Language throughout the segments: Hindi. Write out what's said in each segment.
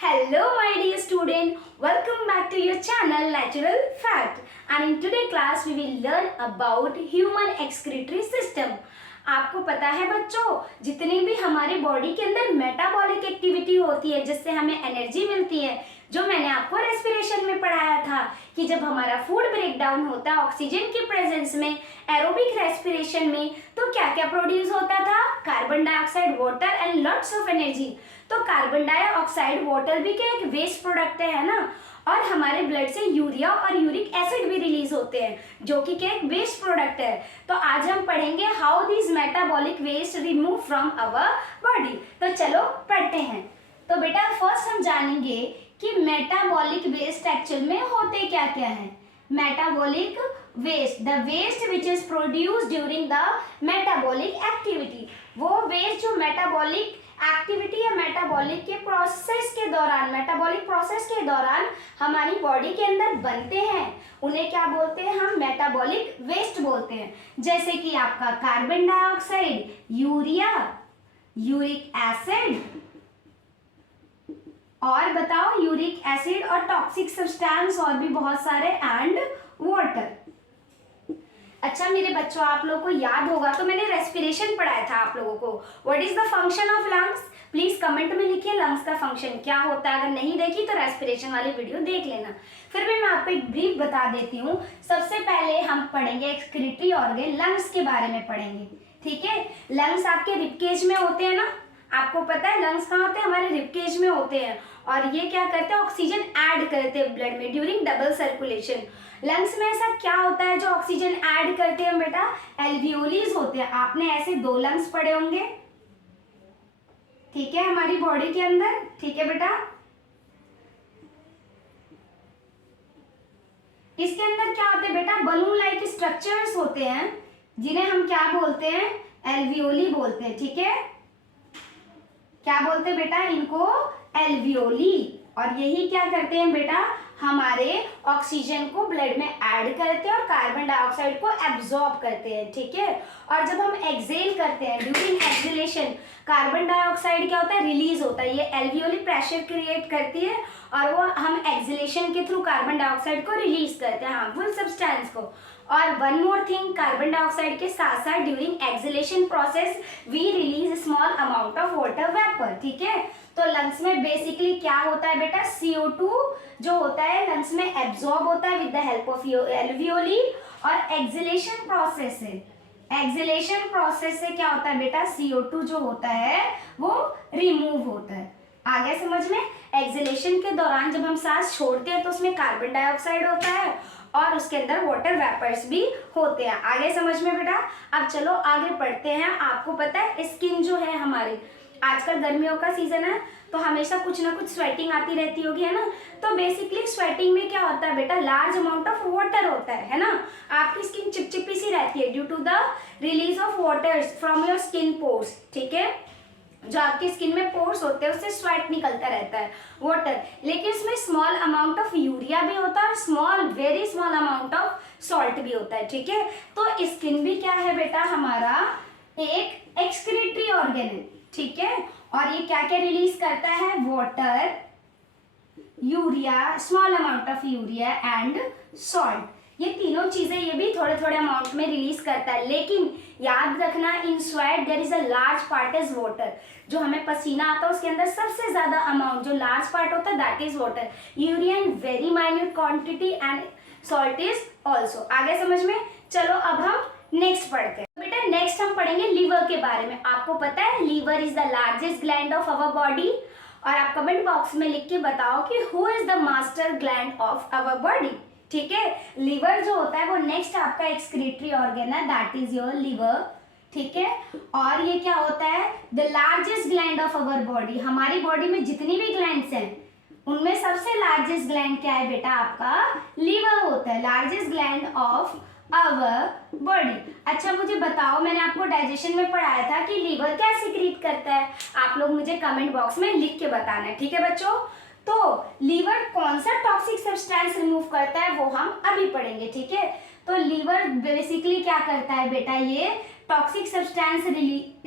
Hello my dear student, welcome back to your channel Natural Fact, and in today's class we will learn about human excretory system. आपको पता है बच्चों, जितनी भी हमारे बॉडी के अंदर मेटाबॉलिक एक्टिविटी होती है जिससे हमें एनर्जी मिलती है, जो मैंने आपको रेस्पिरेशन में पढ़ाया था कि जब हमारा फूड ब्रेक डाउन होता है ऑक्सीजन की प्रेजेंस में एरोबिक रेस्पिरेशन में, तो क्या क्या प्रोड्यूस होता था? Carbon dioxide, water and lots of energy. तो कार्बन डाइऑक्साइड, वाटर भी क्या एक वेस्ट प्रोडक्ट है ना, और हमारे ब्लड से यूरिया और यूरिक एसिड भी रिलीज होते हैं जो कि क्या एक वेस्ट प्रोडक्ट है। तो आज हम पढ़ेंगे how this metabolic waste remove from our body. तो चलो पढ़ते हैं। तो बेटा फर्स्ट हम जानेंगे कि मेटाबॉलिक वेस्ट एक्चुअल में होते क्या क्या है। Metabolic waste, the waste which is produce during the metabolic activity, वो वेस्ट जो मेटाबॉलिक एक्टिविटी या मेटाबॉलिक के प्रोसेस के दौरान, मेटाबॉलिक प्रोसेस के दौरान हमारी बॉडी के अंदर बनते हैं, उन्हें क्या बोलते हैं? हम मेटाबॉलिक वेस्ट बोलते हैं। जैसे कि आपका carbon dioxide, urea, uric acid, और बताओ यूरिक एसिड और टॉक्सिक सब्सटेंस और भी बहुत सारे, एंड वाटर। अच्छा मेरे बच्चों, आप लोगों को याद होगा तो मैंने रेस्पिरेशन पढ़ाया था आप लोगों को। What is the function of lungs? Please comment में लिखिए लंग्स का फंक्शन क्या होता है। अगर नहीं देखी तो रेस्पिरेशन वाली वीडियो देख लेना। फिर भी मैं आपको एक ब्रीफ बता देती हूँ। सबसे पहले हम पढ़ेंगे एक्सक्रीटरी ऑर्गन, लंग्स के बारे में पढ़ेंगे, ठीक है। लंग्स आपके रिबकेज में होते हैं ना, आपको पता है लंग्स कहाँ होते हैं? हमारे रिबकेज में होते हैं, और ये क्या करते हैं? ऑक्सीजन ऐड करते हैं ब्लड में ड्यूरिंग डबल सर्कुलेशन। लंग्स में ऐसा क्या होता है जो ऑक्सीजन ऐड करते हैं बेटा? एल्वियोलीज होते हैं। आपने ऐसे दो लंग्स पढ़े होंगे, ठीक है, हमारी बॉडी के अंदर, ठीक है बेटा। इसके अंदर क्या होते हैं बेटा? बलून लाइक स्ट्रक्चर्स होते हैं जिन्हें हम क्या बोलते हैं? एल्वियोली बोलते हैं, ठीक है। क्या बोलते हैं बेटा इनको? एल्वियोली। और यही क्या करते हैं बेटा? हमारे ऑक्सीजन को ब्लड में ऐड करते हैं और कार्बन डाइऑक्साइड को एब्जॉर्ब करते हैं, ठीक है। और जब हम एक्सेल करते हैं ड्यूरिंग एक्सेलेशन, कार्बन डाइऑक्साइड क्या होता है? रिलीज होता है। ये एल्वियोली प्रेशर क्रिएट करती है और वो हम एक्सेलेशन के थ्रू कार्बन डाइऑक्साइड को रिलीज करते हैं, हार्मफुल सब्सटेंस को। और one more thing, carbon dioxide के साथ साथ during exhalation process we release small amount of water vapour, ठीक है। तो लंग्स में बेसिकली क्या होता है बेटा? CO2 जो होता है लंग्स में एब्जॉर्ब होता है with the help of alveoli, और एक्सेलेशन प्रोसेस से, एक्सेलेशन प्रोसेस से क्या होता है बेटा? CO2 जो होता है वो रिमूव होता है। आगे समझ में? एक्सेलेशन के दौरान जब हम सांस छोड़ते हैं तो उसमें कार्बन डाइऑक्साइड होता है और उसके अंदर वाटर वेपर्स भी होते हैं। आगे समझ में बेटा? अब चलो आगे पढ़ते हैं। आपको पता है स्किन जो है हमारी, आजकल गर्मियों का सीजन है तो हमेशा कुछ ना कुछ स्वेटिंग आती रहती होगी, है ना। तो बेसिकली स्वेटिंग में क्या होता है बेटा? लार्ज अमाउंट ऑफ वाटर होता है ना। आपकी स्किन चिपचिपी सी रहती है due to the release of waters from your skin pores, ठीक है। जो आपकी स्किन में पोर्स होते हैं उससे स्वेट निकलता रहता है, वाटर। लेकिन इसमें स्मॉल अमाउंट ऑफ यूरिया भी होता है और small, very small amount of salt भी होता है, ठीक है। तो स्किन भी क्या है बेटा? हमारा एक एक्सक्रीटरी ऑर्गन है, ठीक है। और ये क्या क्या रिलीज करता है? Water, urea, small amount of urea and salt. ये तीनों चीजें ये भी थोड़े थोड़े अमाउंट में रिलीज करता है। लेकिन याद रखना, in sweat there is a large part is water. जो हमें पसीना आता है उसके अंदर सबसे ज्यादा अमाउंट जो लार्ज पार्ट होता है that is water. Urea in very minute quantity and salt is also. आगे समझ में? चलो अब हम नेक्स्ट पढ़ते हैं। बेटा नेक्स्ट हम पढ़ेंगे लीवर के बारे में। आपको पता है liver is the largest gland of our body, और आप कमेंट बॉक्स में लिख के बताओ कि who is the master gland of our body, ठीक है। लीवर जो होता है वो नेक्स्ट आपका एक्सक्रीटरी ऑर्गन है, दैट इज योर लीवर, ठीक है। और ये क्या होता है? The largest gland of our body. हमारी बॉडी में जितनी भी ग्लैंड्स हैं उनमें सबसे लार्जेस्ट ग्लैंड क्या है बेटा? आपका लीवर होता है, largest gland of our body. अच्छा मुझे बताओ, मैंने आपको डाइजेशन में पढ़ाया था कि लीवर क्या सिक्रीट करता है? आप लोग मुझे कमेंट बॉक्स में लिख के बताना है, ठीक है बच्चों। तो लीवर कौन सा टॉक्सिक सब्सटेंस रिमूव करता है वो हम अभी पढ़ेंगे, ठीक है। तो लीवर बेसिकली क्या करता है बेटा? ये टॉक्सिक सब्सटेंस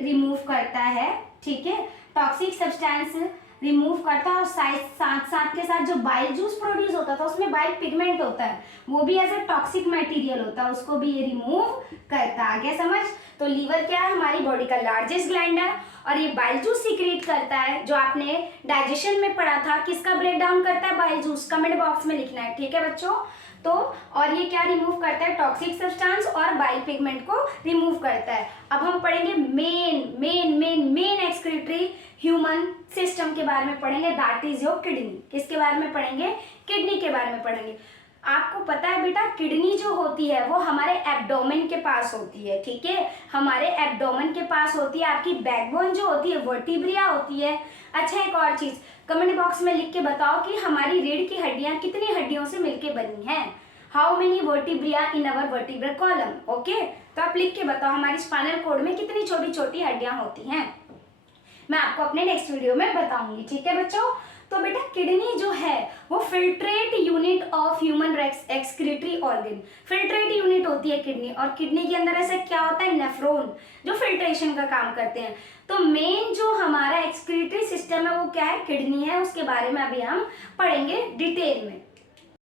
रिमूव करता है, ठीक है। टॉक्सिक सब्सटेंस रिमूव करता है। और साथ साथ के साथ जो बाइल जूस प्रोड्यूस होता था उसमें बाइल पिगमेंट होता है, वो भी एज ए टॉक्सिक मटेरियल होता है, उसको भी ये रिमूव करता है। आगे समझ। तो लीवर क्या है, हमारी बॉडी का लार्जेस्ट ग्लैंड है और ये बाइल जूस सीक्रेट करता है, जो आपने डाइजेशन में पढ़ा था, किसका ब्रेक डाउन करता है, बाइल जूस। कमेंट बॉक्स में लिखना है, ठीक है बच्चों। तो और ये क्या रिमूव करता है, टॉक्सिक सब्सटेंस और बाइल पिगमेंट को रिमूव करता है। अब हम पढ़ेंगे main main main main excretory human system के बारे में पढ़ेंगे, दैट इज योर किडनी। किसके बारे में पढ़ेंगे, किडनी के बारे में पढ़ेंगे। आपको पता है बेटा, किडनी जो होती है वो हमारे एब्डोमेन के पास होती है, ठीक है, हमारे एब्डोमेन के पास होती है। आपकी बैकबोन जो होती है वर्टिब्रिया होती है। अच्छा, एक और चीज कमेंट बॉक्स में लिख के बताओ कि हमारी रीढ़ की हड्डियां कितनी हड्डियों से मिलके बनी हैं। How many vertebrae in our vertebral column. Okay, तो आप लिख के बताओ हमारी स्पाइनल कॉर्ड में कितनी छोटी छोटी हड्डियां होती हैं। मैं आपको अपने नेक्स्ट वीडियो में बताऊंगी, ठीक है बच्चों। तो बेटा किडनी जो है वो filtrate unit of human excretory organ, filtrate unit होती है किडनी। और किडनी के अंदर ऐसा क्या होता है, नेफ्रॉन, जो फिल्ट्रेशन का काम करते हैं। तो मेन जो हमारा एक्सक्रीटरी सिस्टम है वो क्या है, किडनी है। उसके बारे में अभी हम पढ़ेंगे डिटेल में।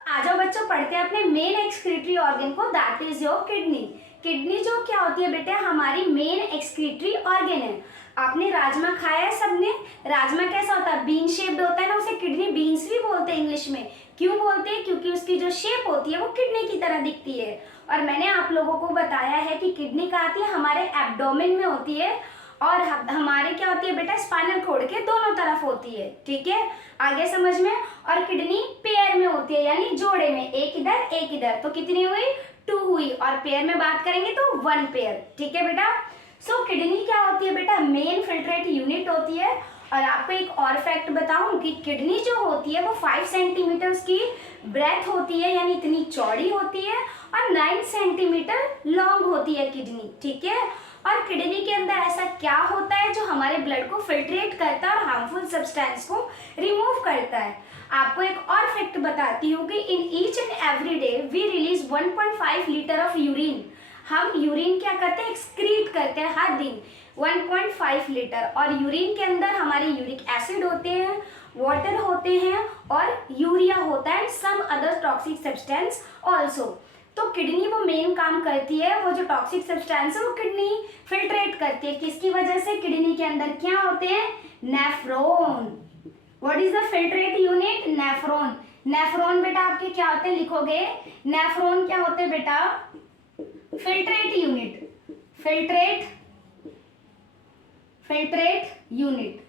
आ जाओ बच्चों, पढ़ते हैं अपने मेन एक्सक्रीटरी ऑर्गन को, that is your kidney. Kidney जो क्या होती है बेटा, हमारी मेन एक्सक्रीटरी ऑर्गन है। आपने राजमा खाया है सबने, राजमा कैसा होता है, बीन शेप्ड होता है ना, उसे किडनी बीन्स भी बोलते हैं इंग्लिश में। क्यों बोलते हैं, क्योंकि उसकी जो शेप होती है वो किडनी की तरह दिखती है। और मैंने आप लोगों को बताया है कि किडनी कहाँ आती है, हमारे एब्डोमेन में होती है और हमारे क्या होती है बेटा, स्पाइनल कॉर्ड के दोनों तरफ होती है, ठीक है, आगे समझ में। और किडनी पेयर में होती है, यानी जोड़े में, एक इधर एक इधर। तो कितनी हुई, 2 हुई। और पेयर में बात करेंगे तो 1 पेयर, ठीक है बेटा। सो किडनी क्या होती है बेटा, मेन फिल्ट्रेट यूनिट होती है। और आपको एक और फैक्ट बताऊं कि किडनी जो होती है वो 5 सेंटीमीटर की ब्रेथ होती है, यानी इतनी चौड़ी होती है, और 9 सेंटीमीटर लॉन्ग होती है किडनी, ठीक है। और किडनी के अंदर ऐसा क्या होता है जो हमारे ब्लड को फिल्ट्रेट करता है और हार्मफुल सब्सटेंस को रिमूव करता है। आपको एक और फैक्ट बताती हूँ कि in each and every day we release 1.5 litre of urine. हम यूरिन क्या करते हैं, एक्सक्रीट करते हैं हर दिन 1.5 लीटर। और यूरिन के अंदर हमारे यूरिक एसिड होते हैं, वाटर होते हैं और यूरिया होता है, some other toxic substance also. तो किडनी वो मेन काम करती है, वो जो टॉक्सिक सब्सटेंस है वो किडनी फिल्ट्रेट करती है। किसकी वजह से, किडनी के अंदर क्या होते हैं, nephron. What is the filtrate unit, nephron. Nephron बेटा आपके क्या होते हैं, लिखोगे, नेफ्रॉन क्या होते हैं बेटा, फिल्ट्रेट यूनिट, फिल्ट्रेट यूनिट,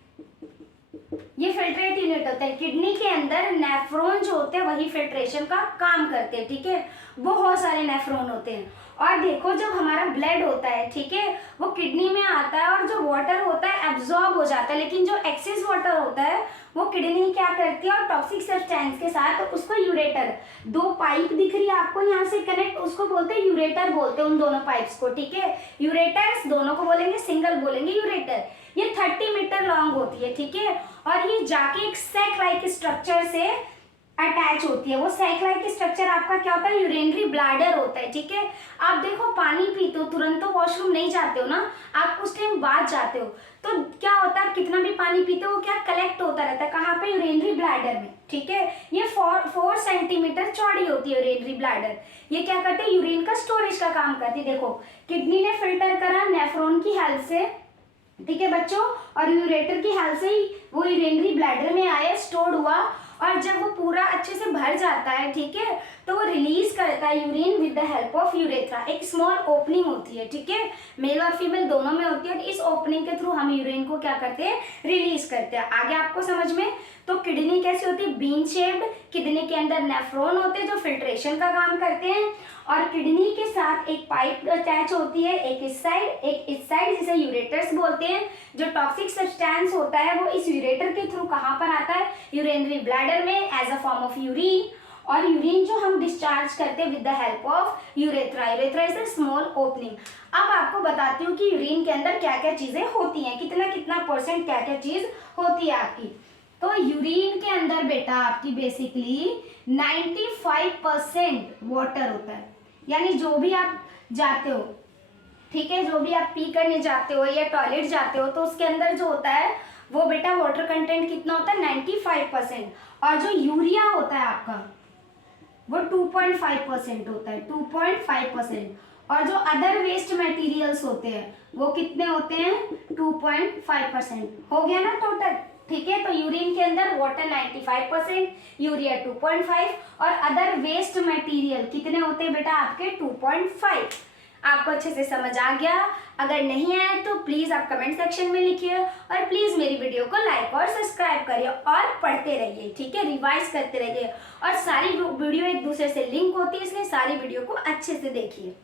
ये फिल्ट्रेट यूनिट होता है। किडनी के अंदर नेफ्रॉन जो होते हैं वही फिल्ट्रेशन का काम करते हैं, ठीक है, बहुत सारे नेफ्रॉन होते हैं। और देखो जब हमारा ब्लड होता है, ठीक है, वो किडनी में आता है और जो वाटर होता है एब्जॉर्ब हो जाता है, लेकिन जो एक्सेस वाटर होता है वो किडनी क्या करती है, और टॉक्सिक सब्सटेंस के साथ तो उसको यूरेटर, 2 पाइप दिख रही है आपको यहाँ से कनेक्ट, उसको बोलते हैं यूरेटर, बोलते हैं उन दोनों पाइप्स को, ठीक है, यूरेटर्स दोनों को बोलेंगे, सिंगल बोलेंगे यूरेटर। ये 30 मीटर लॉन्ग होती है, ठीक है, और ये जाके एक सैक लाइक स्ट्रक्चर से अटैच होती है। वो सैक लाइक स्ट्रक्चर आपका क्या होता है, यूरिनरी ब्लैडर होता है, ठीक है। आप देखो पानी पीते हो तुरंत तो वॉशरूम नहीं जाते हो ना, आप कुछ टाइम बाद जाते हो, तो क्या होता है, आप कितना भी पानी पीते हो वो क्या कलेक्ट होता रहता है, कहाँ पे, यूरिनरी ब्लैडर में, ठीक है। ये 4 सेंटीमीटर चौड़ी होती है यूरिनरी ब्लैडर। ये क्या करते हैं, यूरिन का स्टोरेज का काम करती है। देखो किडनी ने फिल्टर करा नेफ्रॉन की हेल्प से, ठीक है बच्चों, और यूरेटर की हेल्प से ही वो यूरिनरी ब्लैडर में आया, स्टोर्ड हुआ, और जब वो पूरा अच्छे से भर जाता है, ठीक है, तो वो रिलीज करता है urine with the help of urethra. एक स्मॉल ओपनिंग होती है, ठीक है, मेल और फीमेल दोनों में होती है। इस ओपनिंग के थ्रू हम यूरिन को क्या करते हैं, रिलीज करते हैं। आगे आपको समझ में। तो किडनी कैसी होती है, बीन शेप्ड। किडनी के अंदर नेफ्रॉन होते हैं जो फिल्ट्रेशन का काम करते हैं, और किडनी के साथ एक पाइप अटैच होती है, एक इस साइड एक इस साइड, जिसे यूरेटर्स बोलते हैं। जो टॉक्सिक सब्सटेंस होता है वो इस यूरेटर के थ्रू कहाँ पर आता है, यूरिनरी ब्लैडर में as a form of urine. और यूरिन जो हम डिस्चार्ज करते हैं with the help of urethra. Urethra is a small opening. अब आपको बताती हूँ कि यूरिन के अंदर क्या क्या चीजें होती हैं, कितना कितना परसेंट क्या क्या चीज होती है आपकी। तो यूरिन के अंदर बेटा आपकी बेसिकली 95% वाटर होता है, यानी जो भी आप जाते हो, ठीक है, जो भी आप पी करने जाते हो या टॉयलेट जाते हो, तो उसके अंदर जो होता है वो बेटा वाटर कंटेंट कितना होता है 95%, और जो यूरिया होता है आपका वो 2.5% होता है, 2.5%, और जो अदर वेस्ट मटेरियल्स होते हैं वो कितने होते हैं 2.5%। हो गया ना टोटल, ठीक है। तो यूरिन के अंदर वाटर 95%, यूरिया 2.5 और अदर वेस्ट मटेरियल कितने होते हैं बेटा आपके 2.5। आपको अच्छे से समझ आ गया? अगर नहीं आया तो प्लीज आप कमेंट सेक्शन में लिखिए, और प्लीज मेरी वीडियो को लाइक और सब्सक्राइब करिए और पढ़ते रहिए, ठीक है, रिवाइज करते रहिए। और सारी वीडियो एक दूसरे से लिंक होती है, इसलिए सारी वीडियो को अच्छे से देखिए।